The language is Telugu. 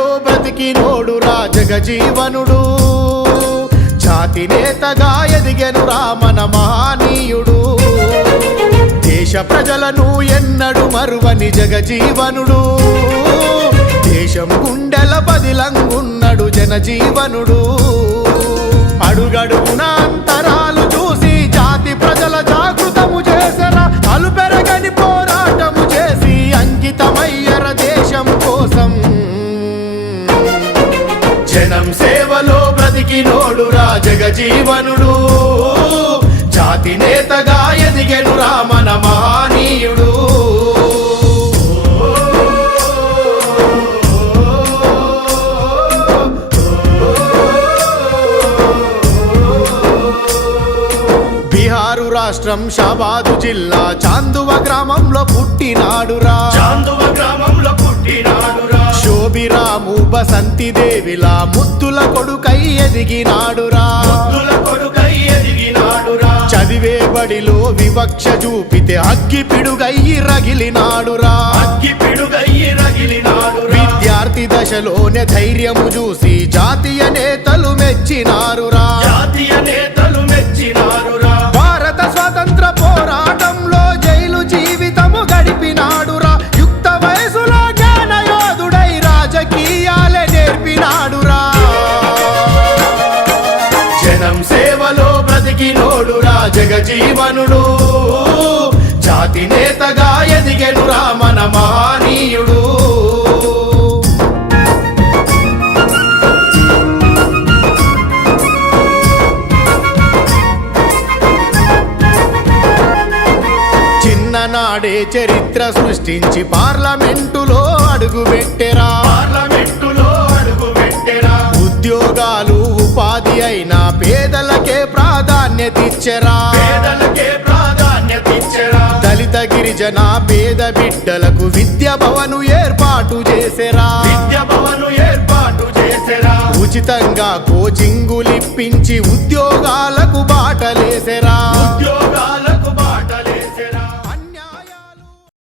సేవలో బ్రతికినోడురా జగజీవనుడు జాతి నేతగా ఎదిగెనురా మన మహనీయుడు దేశ ప్రజలను ఎన్నడు మరువని జగజీవనుడు దేశం గుండెల బదిలంగున్నడు జనజీవనుడు అడుగడుగున అంతరాలు చూసి జాతి ప్రజల జాగృతము చేసరా అలుపెరగని పోరాటము చేసి అంకితమయ్యర దేశం కోసం జనం సేవలో బ్రతికినోడురా జగజీవనుడు జాతి నేతగా ఎదిగెనురా మన మహనీయుడు బిహారు రాష్ట్రం షాబాదు జిల్లా చాందువ గ్రామంలో పుట్టినాడురా శోభిరాము బసంతి దేవిలా ముద్దుల కొడుకై ఎదిగినాడురా చదివే బడిలో వివక్ష చూపితే అగ్గి పిడుగయ్యి రగిలినాడురా విద్యార్థి దశలోనే ధైర్యము చూసి జాతీయ నేతలు మెచ్చినారురా భారత స్వాతంత్ర పోరాటంలో జైలు జీవితము గడిపినాడురా యుక్త వయసులో జ్ఞానయోధుడై రాజకీయాలే నేర్పినాడురా జనం సేవలో బ్రతికినోడురా జగజీవనుడు జాతి నేతగా ఎదిగెనురా మన మహనీయుడు చిన్ననాడే చరిత్ర సృష్టించి పార్లమెంటులో అడుగుపెట్టెరా ఉద్యోగాలు ఉపాధి అయినా పేదలకే ప్రాధాన్యత ఇచ్చెరా దళిత గిరిజన పేద బిడ్డలకు విద్య భవను ఏర్పాటు చేసెరా ఉచితంగా కోచింగులిప్పించి ఉద్యోగాలకు బాటలేసెరా